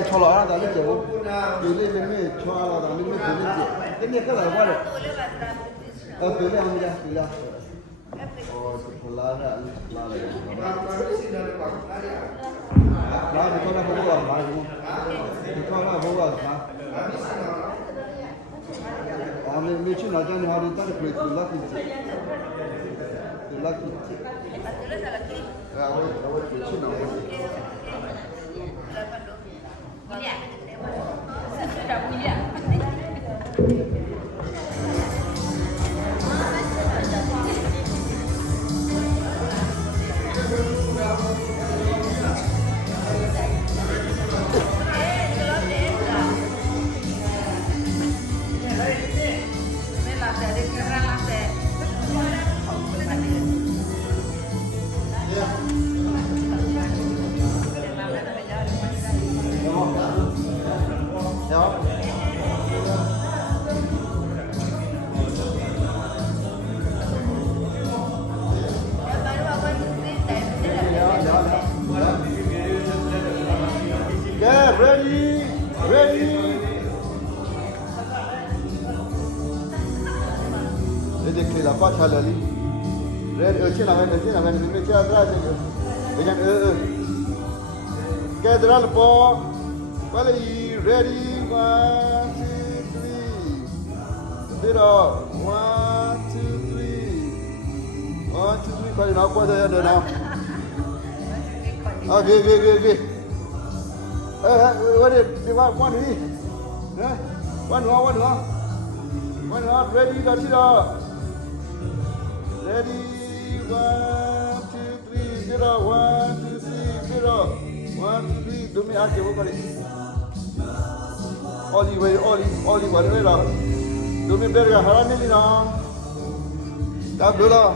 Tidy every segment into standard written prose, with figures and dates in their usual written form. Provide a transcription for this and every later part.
là cho lọ ra đấy kiểu từ lên lên cho là lên lên từ lên kiểu cái này cái này qua rồi từ lên không ra từ lên là thì con đã không có phải đúng không thì con đã không có phải mình chỉ nói cho anh họ đi tới được từ lucky từ lucky chỉ nói ready. Để là phát thà đi. Ready ở trên nào mình mới chơi ra chứ. Bây giờ cái đó là po. Ready 1 2 3. Biết rồi. 1 2 3. 1 2 3 phải nào qua đây được nào. Ghê. Đi qua quan đi. Quan nữa. Ready đó chứ đó. Ready 1 2 3 biết rồi 1 2 3 biết rồi 1 2 3 đừng ăn kiểu vậy. Oli vào đây rồi. Đừng biết cái hara này đi nào. Đáp được rồi.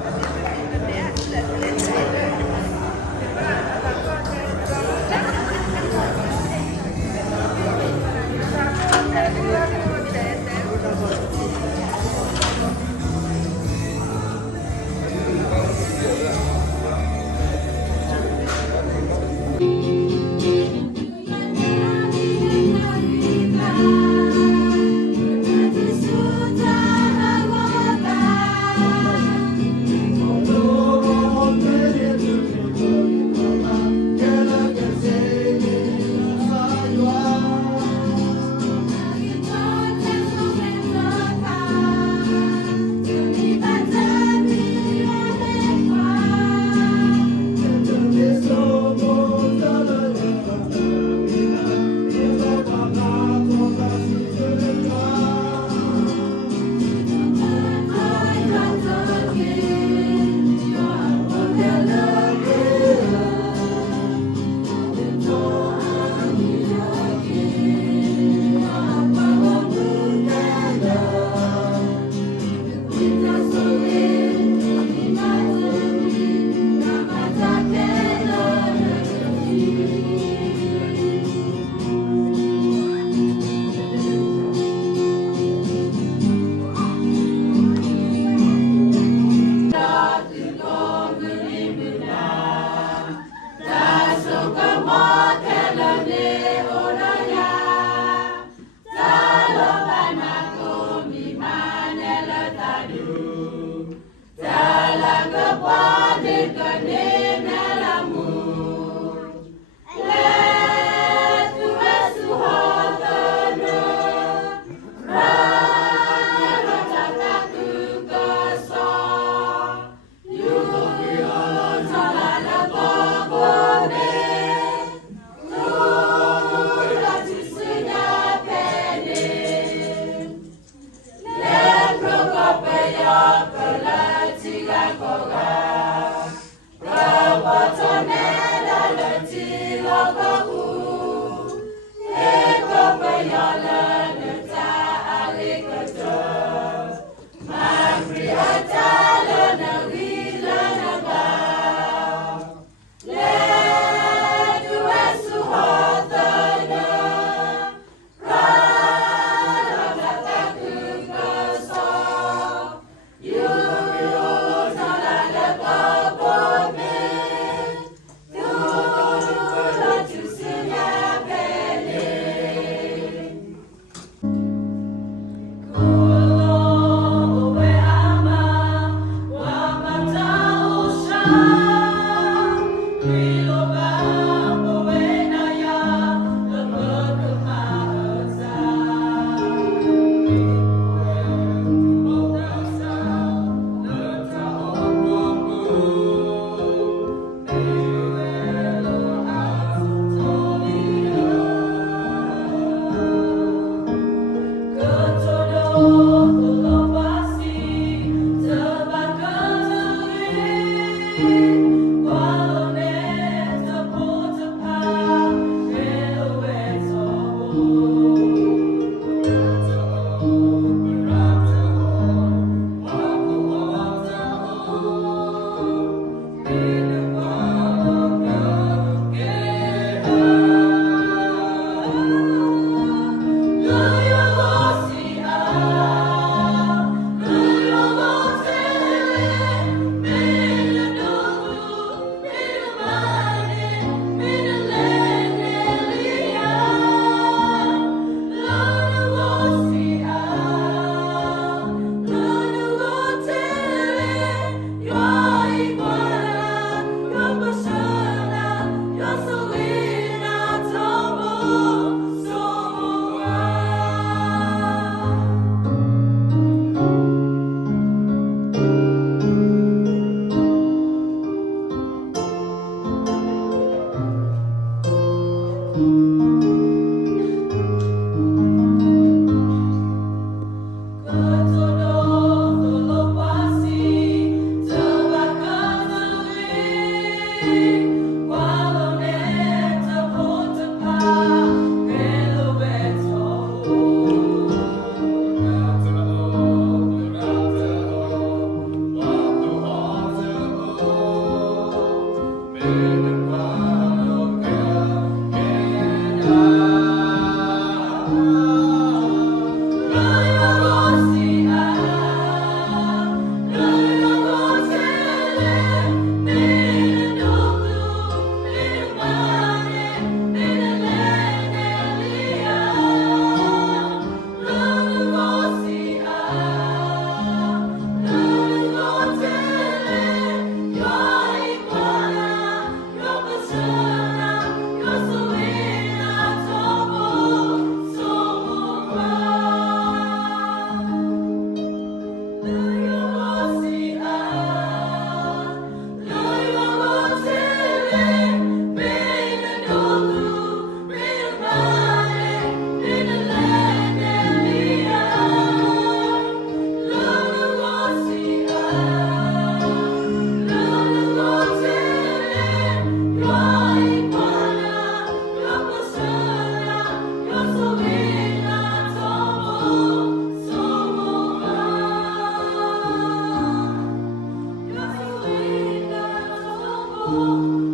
Lord.